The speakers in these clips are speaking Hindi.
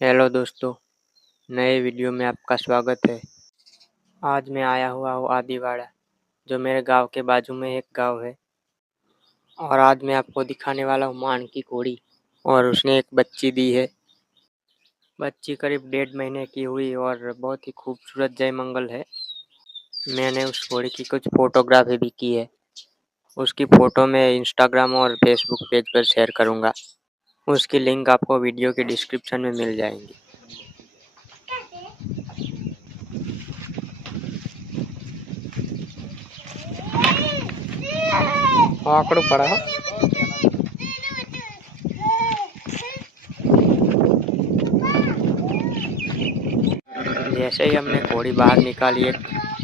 हेलो दोस्तों, नए वीडियो में आपका स्वागत है। आज मैं आया हुआ हूँ आदिवाड़ा, जो मेरे गांव के बाजू में एक गांव है। और आज मैं आपको दिखाने वाला हूँ मान की घोड़ी, और उसने एक बच्ची दी है। बच्ची करीब 1.5 महीने की हुई और बहुत ही खूबसूरत जयमंगल है। मैंने उस घोड़ी की कुछ फोटोग्राफी भी की है। उसकी फ़ोटो मैं इंस्टाग्राम और फेसबुक पेज पर शेयर करूँगा। उसकी लिंक आपको वीडियो के डिस्क्रिप्शन में मिल जाएंगी। आंकड़ों पड़ा है। जैसे ही हमने घोड़ी बाहर निकाली, एक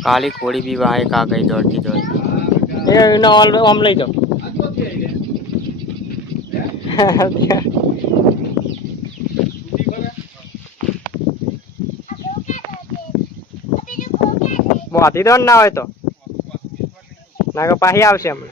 काली घोड़ी भी वहाँ एक आ गई दौड़ती दौड़ती। ये ना ऑल हम ले जाओ। वो हाथी दौड़ ना हो तो ना पाही आवशे हमें।